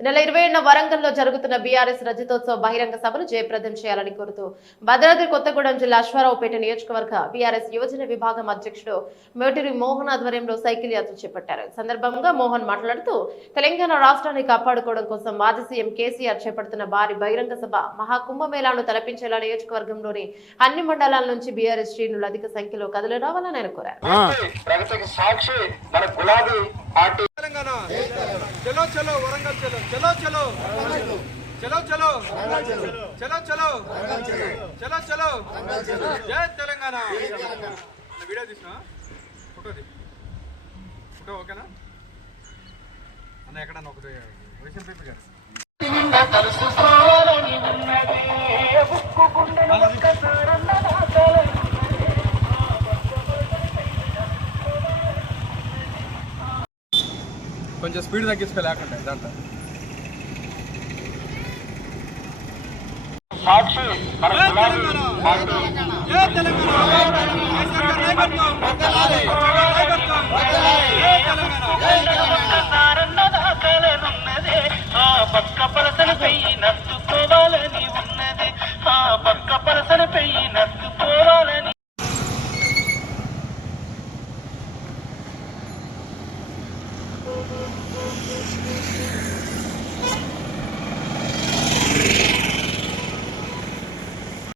నెల 27న వరంగల్లో జరుగుతున్న బీఆర్ఎస్ రజతోత్సవ బహిరంగ సభను జయప్రదం చేయాలని కోరుతూ భద్రాద్రి కొత్తగూడెం జిల్లా అశ్వారావుపేట నియోజకవర్గ బీఆర్ఎస్ యువజన విభాగం అధ్యక్షుడు మేటిరి మోహన్ ఆధ్వర్యంలో సైకిల్ యాత్ర చేపట్టారు. సందర్భంగా మోహన్ మాట్లాడుతూ తెలంగాణ రాష్ట్రాన్ని కాపాడుకోవడం కోసం మాజీ సీఎం కేసీఆర్ చేపడుతున్న భారీ బహిరంగ సభ మహాకుంభమేళాను తలపించేలా నియోజకవర్గంలోని అన్ని మండలాల నుంచి బీఆర్ఎస్ శ్రేణులు అధిక సంఖ్యలో కదలి రావాలని ఆయన కోరారు. चलो चलो वरंगल चलो चलो चलो चलो चलो चलो चलो चलो चलो जय तेलंगाना वीडियो తీసినా ఫోటో ఓకేనా అన్న ఎక్కడ నొక్కదు వైషన్ పేపర్ గారు కొంచెం స్పీడ్ తగ్గించుకో లేకుండా దాంట్లో పక్క పలసన పెయ్యి నచ్చుకోవాలని ఉన్నది పక్క పలసన పెయ్యి నచ్చుకోవాలని